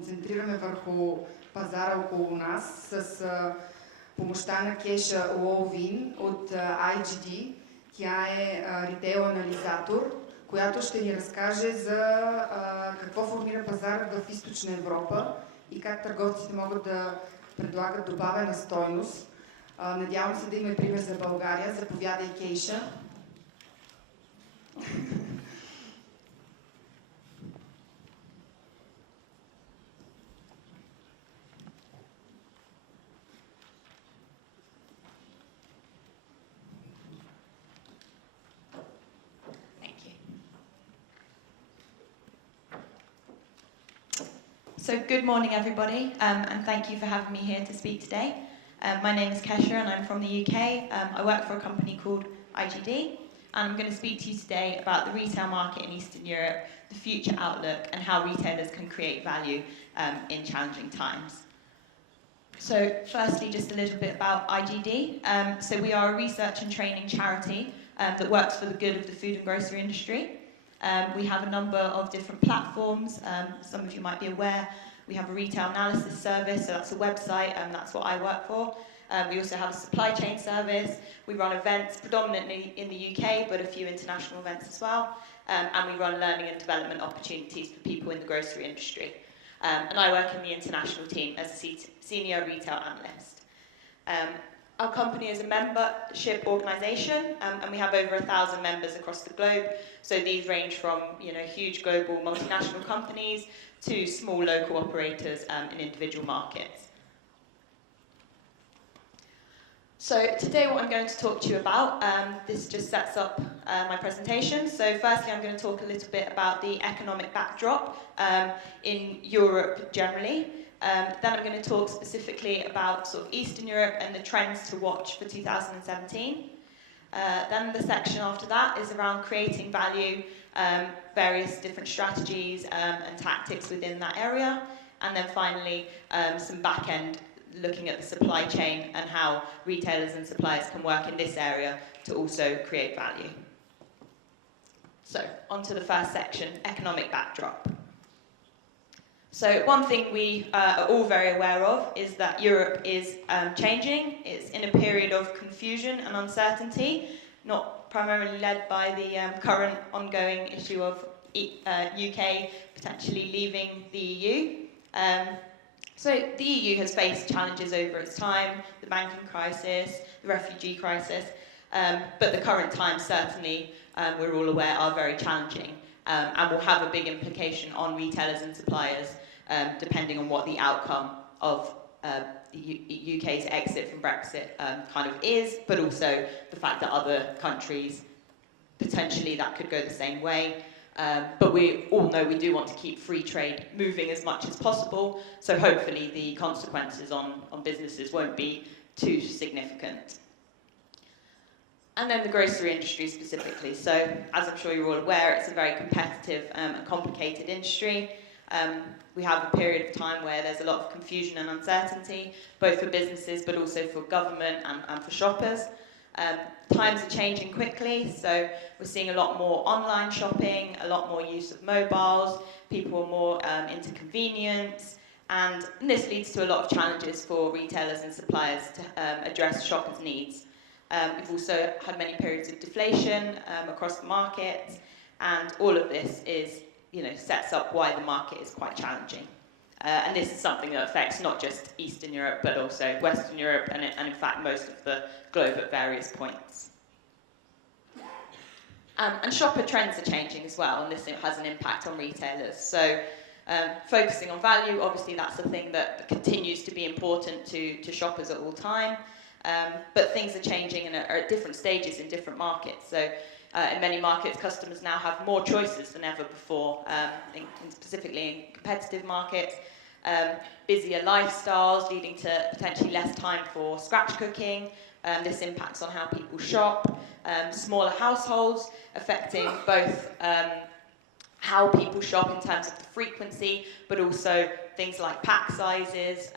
концентрираме върху пазара около нас с помощта на Кешия Уолвин от IGD. Тя е ритейл анализатор, която ще ни разкаже за какво формира пазарът в Източна Европа и как търговците могат да предлагат добавена стойност. Надявам се да има пример за България. Заповядай, Кешия. So good morning, everybody, and thank you for having me here to speak today. My name is Keshia, and I'm from the UK. I work for a company called IGD, and I'm going to speak to you today about the retail market in Eastern Europe, the future outlook, and how retailers can create value in challenging times. So firstly, just a little bit about IGD. So we are a research and training charity that works for the good of the food and grocery industry. We have a number of different platforms. Some of you might be aware. We have a retail analysis service, so that's a website, and that's what I work for. We also have a supply chain service. We run events predominantly in the UK, but a few international events as well. And we run learning and development opportunities for people in the grocery industry. And I work in the international team as a senior retail analyst. Our company is a membership organisation, and we have over 1,000 members across the globe. So these range from huge global multinational companies to small local operators in individual markets. So today what I'm going to talk to you about, this just sets up my presentation. So firstly I'm going to talk a little bit about the economic backdrop in Europe generally. Then I'm going to talk specifically about sort of Eastern Europe and the trends to watch for 2017. Then the section after that is around creating value, various different strategies and tactics within that area. And then finally, some back-end looking at the supply chain and how retailers and suppliers can work in this area to also create value. So, on to the first section, economic backdrop. So one thing we are all very aware of is that Europe is changing. It's in a period of confusion and uncertainty, not primarily led by the current ongoing issue of UK potentially leaving the EU. So the EU has faced challenges over its time, the banking crisis, the refugee crisis, but the current times certainly, we're all aware, are very challenging. And will have a big implication on retailers and suppliers, depending on what the outcome of the UK's exit from Brexit kind of is, but also the fact that other countries, potentially that could go the same way. But we all know we do want to keep free trade moving as much as possible, so hopefully the consequences on businesses won't be too significant. And then the grocery industry specifically. So, as I'm sure you're all aware, it's a very competitive and complicated industry. We have a period of time where there's a lot of confusion and uncertainty, both for businesses but also for government and for shoppers. Times are changing quickly, so we're seeing a lot more online shopping, a lot more use of mobiles, people are more into convenience, and this leads to a lot of challenges for retailers and suppliers to address shoppers' needs. We've also had many periods of deflation across the markets, and all of this is, sets up why the market is quite challenging. And this is something that affects not just Eastern Europe, but also Western Europe, and in fact most of the globe at various points. And shopper trends are changing as well, and this has an impact on retailers. So focusing on value, obviously that's a thing that continues to be important to shoppers at all time. But things are changing and are at different stages in different markets. So in many markets, customers now have more choices than ever before, specifically in competitive markets. Busier lifestyles leading to potentially less time for scratch cooking. This impacts on how people shop. Smaller households affecting both how people shop in terms of the frequency, but also things like pack sizes.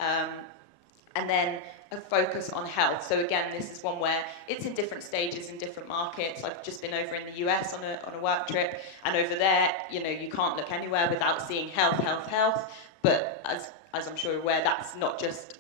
And then a focus on health. So again, this is one where it's in different stages in different markets. I've just been over in the US on a work trip, and over there, you can't look anywhere without seeing health. but as I'm sure you're aware, that's not just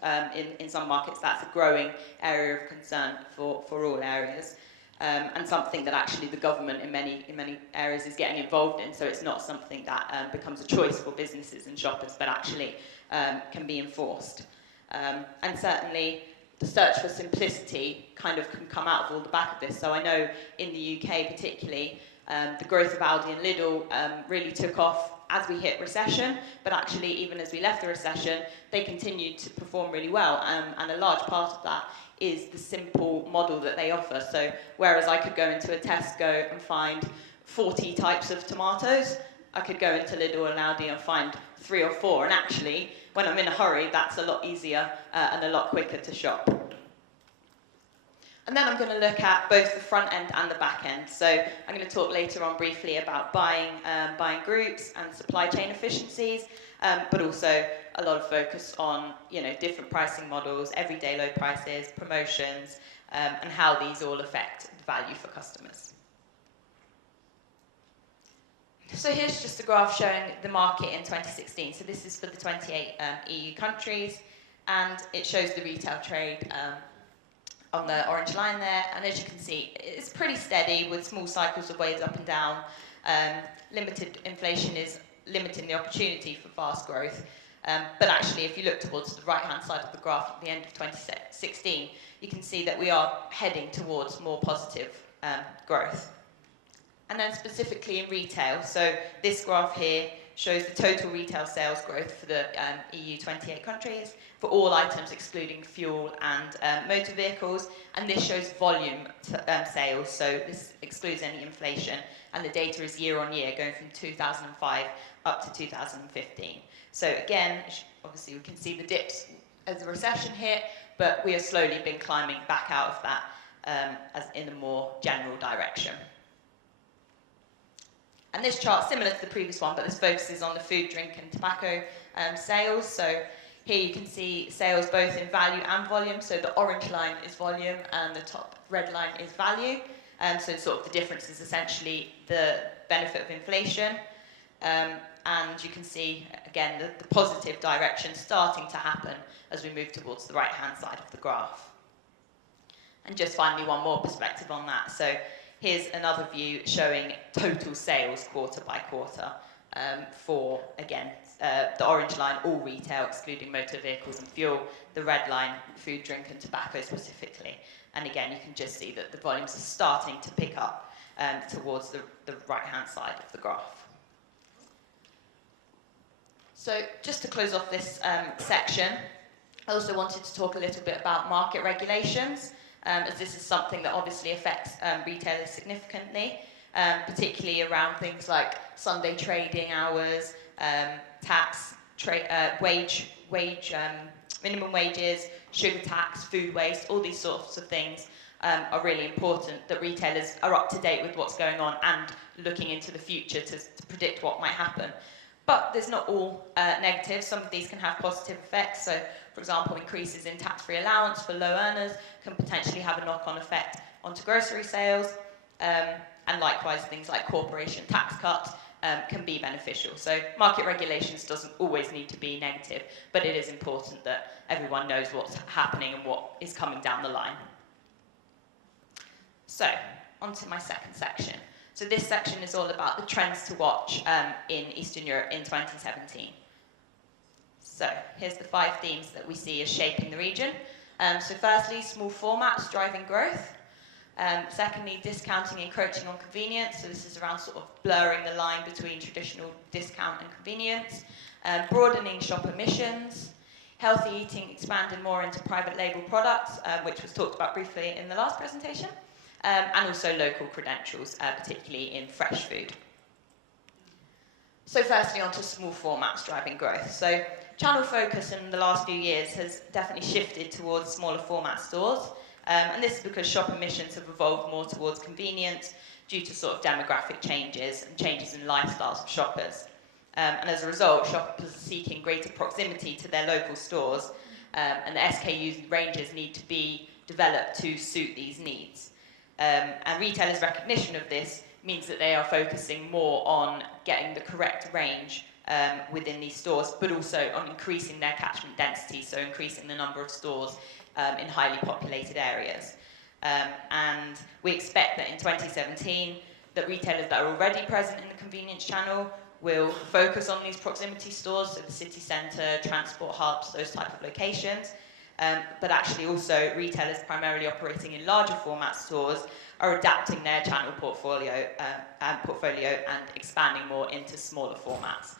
in some markets, that's a growing area of concern for all areas. And something that actually the government in many areas is getting involved in, so it's not something that becomes a choice for businesses and shoppers, but actually can be enforced. And certainly the search for simplicity kind of can come out of all the back of this. So I know in the UK particularly, the growth of Aldi and Lidl really took off as we hit recession, but actually even as we left the recession, they continued to perform really well, and a large part of that is the simple model that they offer. So whereas I could go into a Tesco and find 40 types of tomatoes, I could go into Lidl and Aldi and find 3 or 4, and actually when I'm in a hurry, that's a lot easier and a lot quicker to shop. And then I'm going to look at both the front end and the back end. So I'm going to talk later on briefly about buying groups and supply chain efficiencies, but also a lot of focus on different pricing models, everyday low prices, promotions, and how these all affect the value for customers. So here's just a graph showing the market in 2016. So this is for the 28 EU countries, and it shows the retail trade on the orange line there, and as you can see, it's pretty steady with small cycles of waves up and down. Limited inflation is limiting the opportunity for fast growth, but actually if you look towards the right-hand side of the graph at the end of 2016, you can see that we are heading towards more positive growth. And then specifically in retail, so this graph here shows the total retail sales growth for the EU 28 countries for all items excluding fuel and motor vehicles, and this shows volume sales, so this excludes any inflation, and the data is year on year going from 2005 up to 2015. So again, obviously we can see the dips as the recession hit, but we have slowly been climbing back out of that as in a more general direction. And this chart, similar to the previous one, but this focuses on the food, drink and tobacco sales. So here you can see sales both in value and volume. So the orange line is volume and the top red line is value. So sort of the difference is essentially the benefit of inflation. And you can see, again, the positive direction starting to happen as we move towards the right-hand side of the graph. And just finally, one more perspective on that. So here's another view showing total sales quarter by quarter for, again, the orange line, all retail, excluding motor vehicles and fuel, the red line, food, drink and tobacco specifically. And again, you can just see that the volumes are starting to pick up towards the right-hand side of the graph. So just to close off this section, I also wanted to talk a little bit about market regulations, as this is something that obviously affects retailers significantly, particularly around things like Sunday trading hours, tax, minimum wages, sugar tax, food waste, all these sorts of things are really important that retailers are up to date with what's going on and looking into the future to predict what might happen. But there's not all negative. Some of these can have positive effects. So, for example, increases in tax-free allowance for low earners can potentially have a knock-on effect onto grocery sales. And likewise, things like corporation tax cuts can be beneficial. So market regulations doesn't always need to be negative, but it is important that everyone knows what's happening and what is coming down the line. So, on to my second section. So this section is all about the trends to watch in Eastern Europe in 2017. So here's the 5 themes that we see as shaping the region. So firstly, small formats driving growth. Secondly, discounting encroaching on convenience. So this is around sort of blurring the line between traditional discount and convenience. Broadening shopper missions. Healthy eating expanding more into private label products, which was talked about briefly in the last presentation. And also local credentials, particularly in fresh food. So firstly, on to small formats driving growth. So channel focus in the last few years has definitely shifted towards smaller format stores. And this is because shopper missions have evolved more towards convenience due to sort of demographic changes and changes in lifestyles of shoppers. And as a result, shoppers are seeking greater proximity to their local stores, and the SKUs and ranges need to be developed to suit these needs. And retailers' recognition of this means that they are focusing more on getting the correct range within these stores, but also on increasing their catchment density, so increasing the number of stores in highly populated areas. And we expect that in 2017, that retailers that are already present in the convenience channel will focus on these proximity stores, so the city centre, transport hubs, those type of locations. But actually also retailers primarily operating in larger format stores are adapting their channel portfolio and expanding more into smaller formats.